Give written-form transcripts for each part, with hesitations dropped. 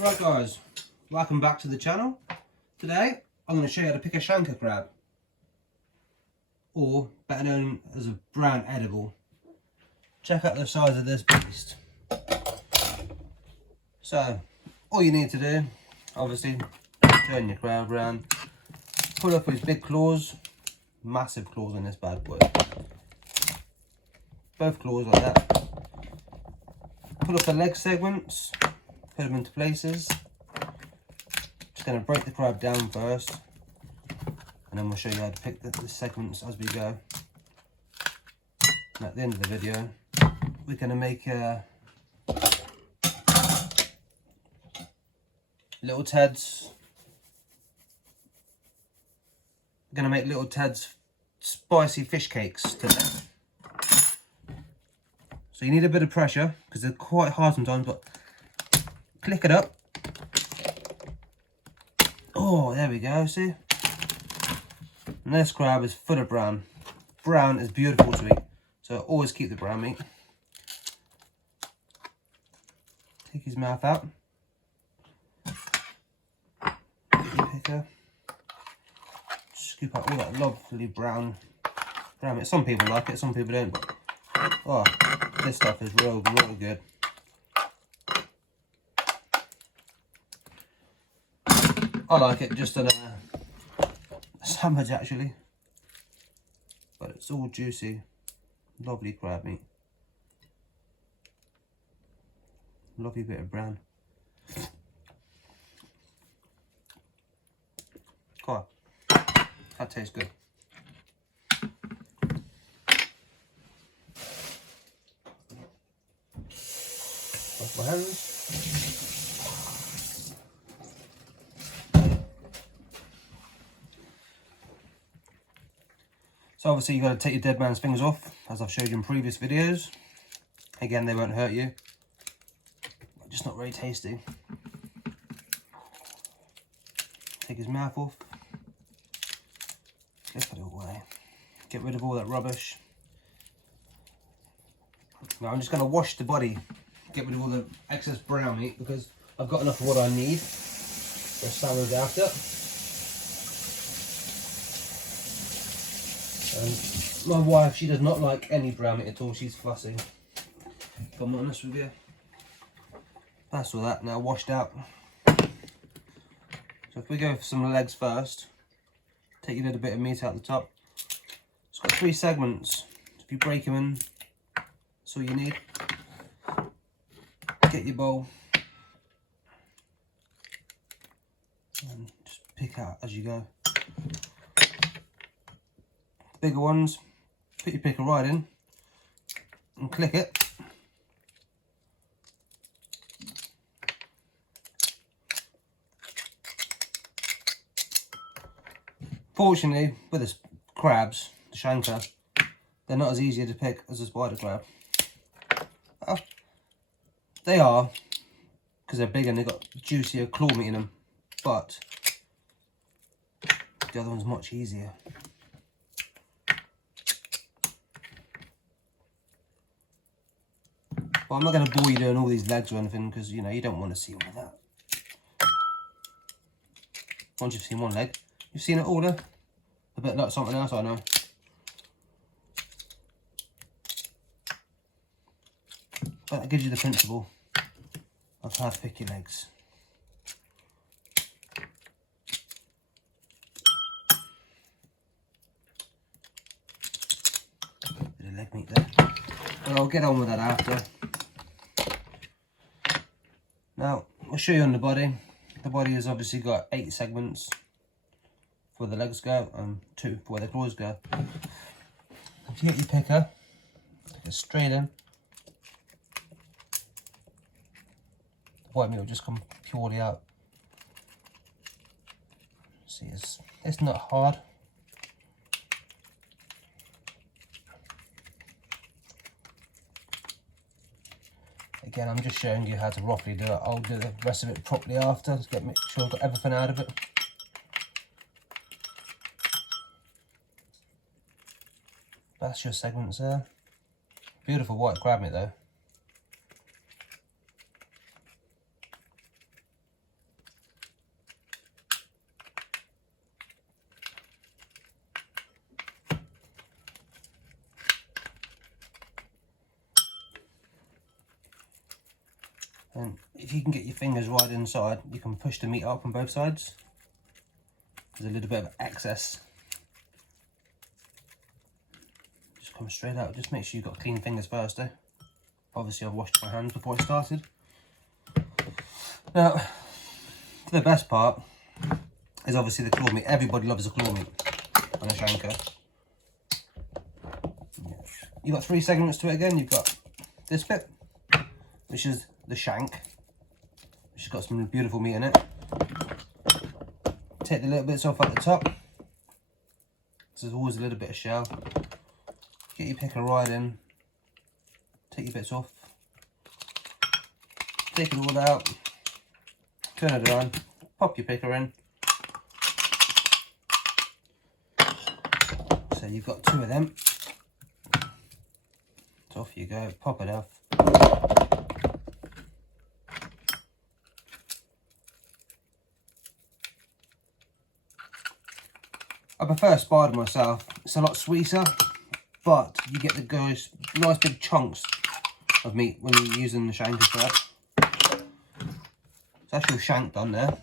Right guys, welcome back to the channel. Today I'm going to show you how to pick a chancre crab, or better known as a brown edible. Check out the size of this beast. So all you need to do, obviously, turn your crab around, pull up his big claws, massive claws on this bad boy, both claws like that. Pull up the leg segments, put them into places. Just going to break the crab down first, and then we'll show you how to pick the segments as we go. And at the end of the video, we're going to make little Ted's. We're going to make little Ted's spicy fish cakes today. So you need a bit of pressure because they're quite hard sometimes, but click it up. Oh, there we go, see? And this crab is full of brown. Brown is beautiful to eat, so always keep the brown meat. Take his mouth out. Picker. Scoop out all that lovely brown meat. Some people like it, some people don't. But, oh, this stuff is real good. I like it just on a sandwich actually, but it's all juicy, lovely crab meat, lovely bit of brown. God, that tastes good. Wash my hands. So obviously you've got to take your dead man's fingers off, as I've showed you in previous videos. Again, they won't hurt you, but just not very tasty. Take his mouth off, flip it away, get rid of all that rubbish. Now I'm just going to wash the body, get rid of all the excess brown meat, because I've got enough of what I need for a sandwich after. My wife, she does not like any brown meat at all. She's fussy, if I'm honest with you. That's all that now washed out. So if we go for some legs first, take a little bit of meat out the top. It's got 3 segments. If you break them in, that's all you need. Get your bowl and just pick out as you go. Bigger ones, put your picker right in and click it. Fortunately, with the crabs, the chancre, they're not as easy to pick as a spider crab. Well, they are, because they're big and they've got juicier claw meat in them, but the other one's much easier. But I'm not going to bore you doing all these legs or anything, because you know you don't want to see all of that. Once you've seen one leg, you've seen it all there. A bit like something else, I know. But that gives you the principle of how to pick your legs. Bit of leg meat there. But I'll get on with that after. Now, I'll show you on the body. The body has obviously got 8 segments for the legs go, and 2 for where the claws go. If you get your picker, take it straight in. The white meat will just come purely out. See, it's not hard. Again, I'm just showing you how to roughly do it. I'll do the rest of it properly after, to make sure I've got everything out of it. That's your segments there. Beautiful white crab meat though. And if you can get your fingers right inside, you can push the meat up on both sides. There's a little bit of excess. Just come straight out. Just make sure you've got clean fingers first, though. Obviously, I've washed my hands before I started. Now, the best part is obviously the claw meat. Everybody loves the claw meat on a chancre. You've got 3 segments to it again. You've got this bit, which is the shank, which has got some beautiful meat in it. Take the little bits off at the top. There's always a little bit of shell. Get your picker right in. Take your bits off. Take it all out. Turn it around. Pop your picker in. So you've got 2 of them. So off you go. Pop it off. I prefer spider myself. It's a lot sweeter, but you get the nice big chunks of meat when you're using the chancre crab. That's your shank done there.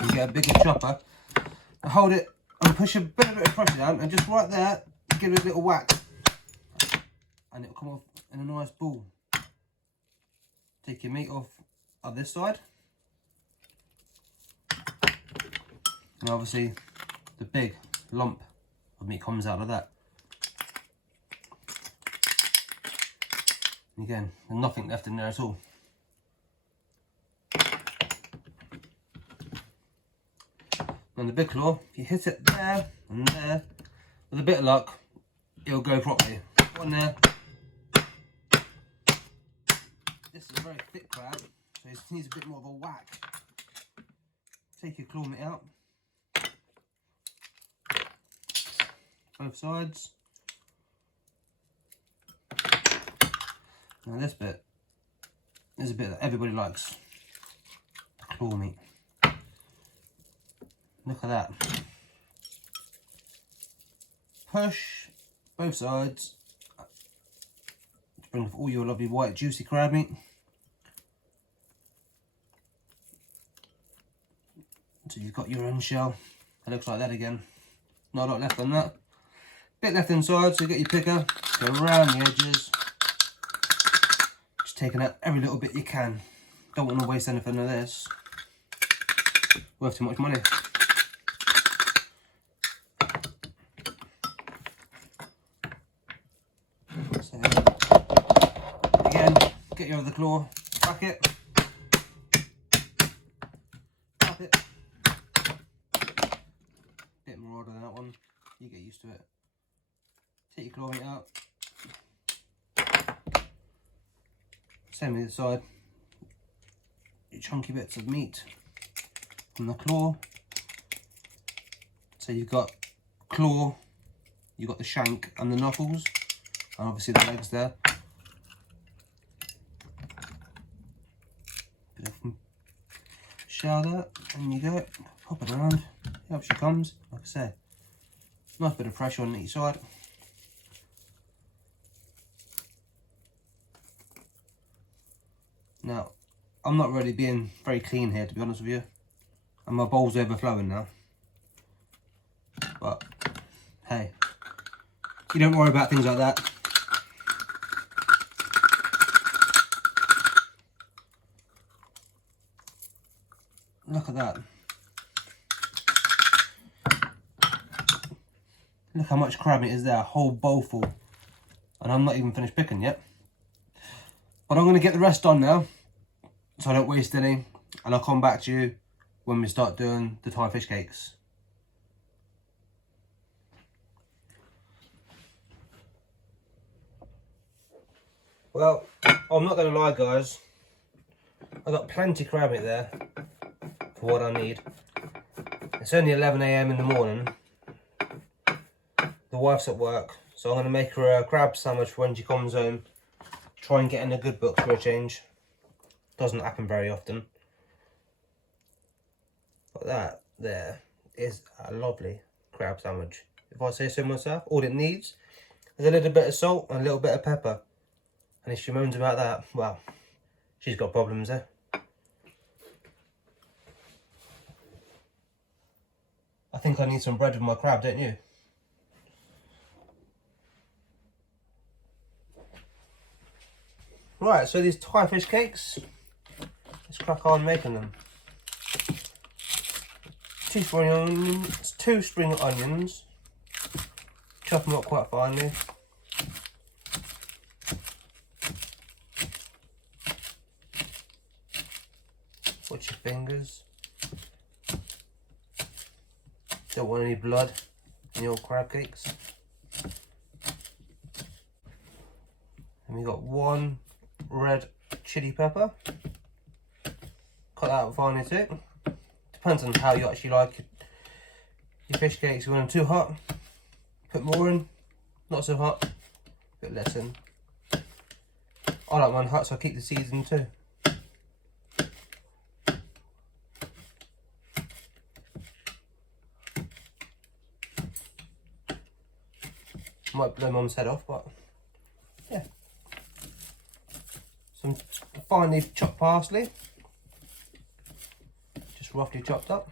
You get a bigger chopper. Now hold it and push a bit of pressure down, and just right there, give it a little whack, and it'll come off in a nice ball. Take your meat off on this side, and obviously the big lump of meat comes out of that. And again, there's nothing left in there at all. And the big claw, if you hit it there and there, with a bit of luck, it'll go properly. One there. This is a very thick crab, so it needs a bit more of a whack. Take your claw meat out. Both sides. Now this bit is a bit that everybody likes. Claw meat. Look at that. Push both sides to bring all your lovely white juicy crab meat. So you've got your own shell. It looks like that again. Not a lot left on that. Bit left inside, so get your picker, go around the edges. Just taking out every little bit you can. Don't want to waste anything of this. Worth too much money. So, again, get your other claw, back it, tap it. Bit more harder than that one, you get used to it. Take your claw meat out. Same with the side. Your chunky bits of meat from the claw. So you've got claw, you've got the shank and the knuckles, and obviously the legs there. Bit of shell there, and you go. Pop it around. Up she comes. Like I say, nice bit of pressure on each side. Now, I'm not really being very clean here, to be honest with you, and my bowl's overflowing now. But hey, you don't worry about things like that. Look at that. Look how much crab meat is there, a whole bowl full. And I'm not even finished picking yet. But I'm going to get the rest done now, so I don't waste any. And I'll come back to you when we start doing the Thai fish cakes. Well, I'm not going to lie guys, I've got plenty of crab meat there for what I need. It's only 11 AM in the morning. The wife's at work, so I'm going to make her a crab sandwich for when she comes home. Try and get in a good book for a change. Doesn't happen very often. But that there is a lovely crab sandwich. If I say so myself, all it needs is a little bit of salt and a little bit of pepper. And if she moans about that, well, She's got problems there. I think I need some bread with my crab, don't you? Right, so these Thai fish cakes, let's crack on making them. 2 spring onions, chop them up quite finely. Watch your fingers. Don't want any blood in your crab cakes. And we got 1 red chili pepper. Cut that out finely too. Depends on how you actually like your fish cakes. If you want them too hot, put more in. Not so hot, a bit less in. I like mine hot, so I keep the seasoning too. Might blow mum's head off, but yeah. Some finely chopped parsley, just roughly chopped up.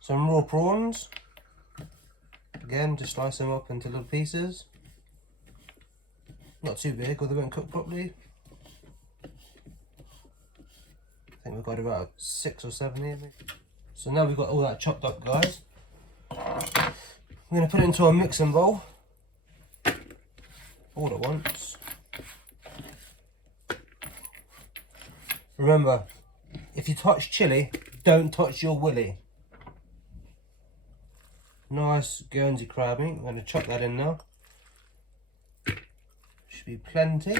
Some raw prawns, again just slice them up into little pieces, not too big or they won't cook properly. I think we've got about 6 or 7 here. So now we've got all that chopped up, guys. I'm going to put it into a mixing bowl all at once. Remember, if you touch chilli, don't touch your willy. Nice Guernsey crab meat. I'm going to chuck that in now. Should be plenty.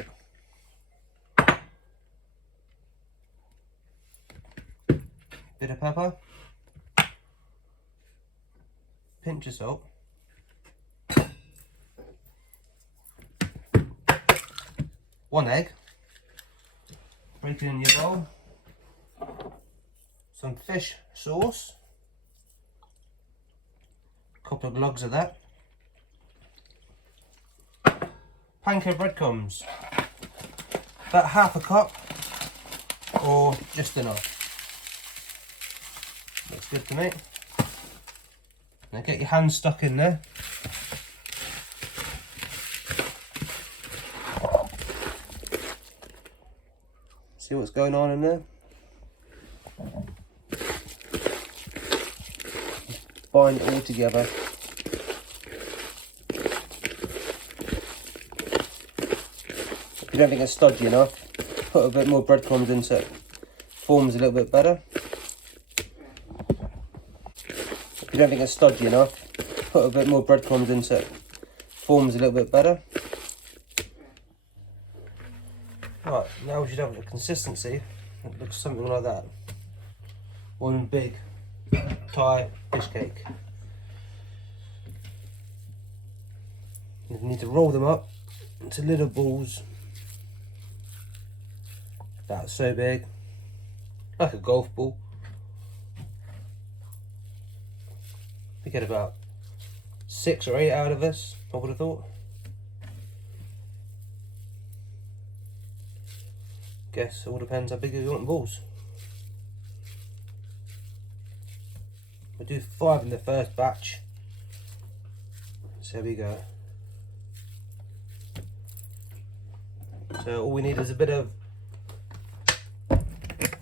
Bit of pepper. Pinch of salt. 1 egg. Break it in your bowl. Some fish sauce. A couple of glugs of that. Panko breadcrumbs. About half a cup or just enough. Looks good to me. Now get your hands stuck in there. See what's going on in there? Bind it all together. If you don't think it's stodgy enough, put a bit more breadcrumbs in so it forms a little bit better. If you don't think it's stodgy enough, put a bit more breadcrumbs in so it forms a little bit better. Right, now we should have the consistency. It looks something like that. 1 big Thai fish cake. You need to roll them up into little balls. That's so big, like a golf ball. We get about 6 or 8 out of this, I would have thought. Guess it all depends how big you want the balls. We'll do 5 in the first batch. So there we go. So all we need is a bit of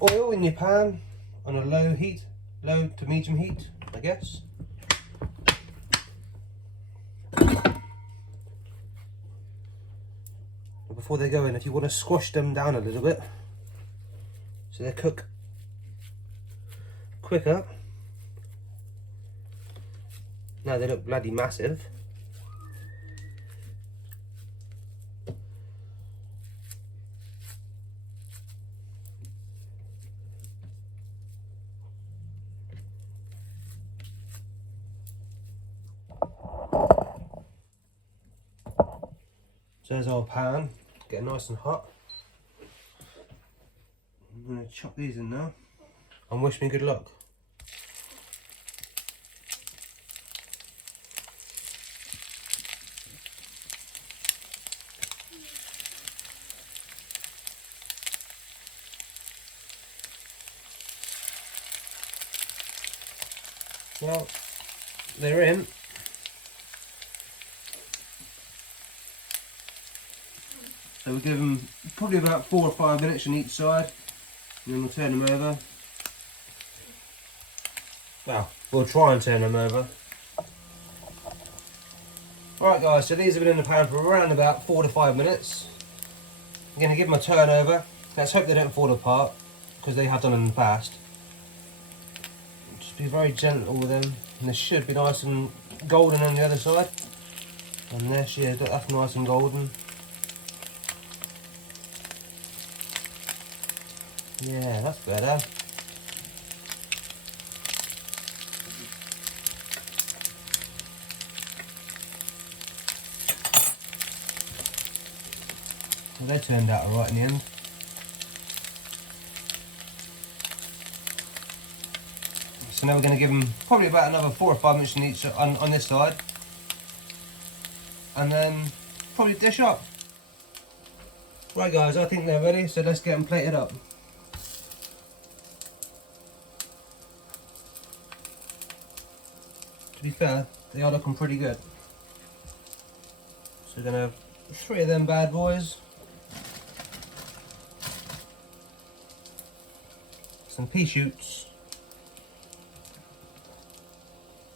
oil in your pan on a low heat, low to medium heat, I guess. Before they go in, if you want to squash them down a little bit so they cook quicker. Now they look bloody massive. So there's our pan, get nice and hot. I'm going to chop these in now and wish me good luck. Well, they're in. So we'll give them probably about 4 or 5 minutes on each side, and then we'll turn them over. Well, we'll try and turn them over. Alright guys, so these have been in the pan for around about 4 to 5 minutes. I'm going to give them a turn over. Let's hope they don't fall apart, because they have done in the past. Just be very gentle with them, and they should be nice and golden on the other side. And there she is, that's nice and golden. Yeah, that's better. Well, they turned out alright in the end. So now we're going to give them probably about another 4 or 5 minutes on each on this side, and then probably dish up. Right guys, I think they're ready, so let's get them plated up. To be fair, they are looking pretty good. So we're going to have 3 of them bad boys. Some pea shoots.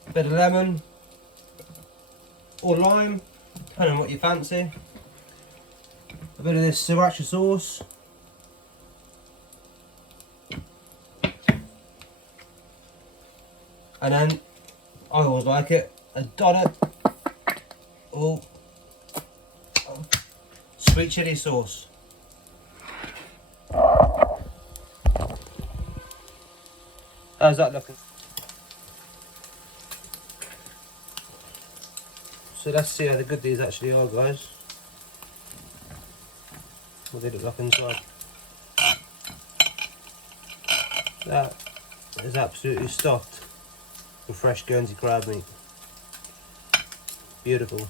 A bit of lemon. Or lime, depending on what you fancy. A bit of this sriracha sauce. And then, I always like it, a dollop of sweet chilli sauce. How's that looking? So let's see how good these actually are, guys. What they look like inside. That is absolutely stuffed with fresh Guernsey crab meat. Beautiful.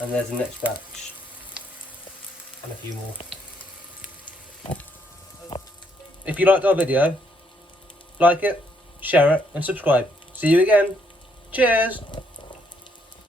And there's the next batch. And a few more. If you liked our video, like it, share it and subscribe. See you again. Cheers!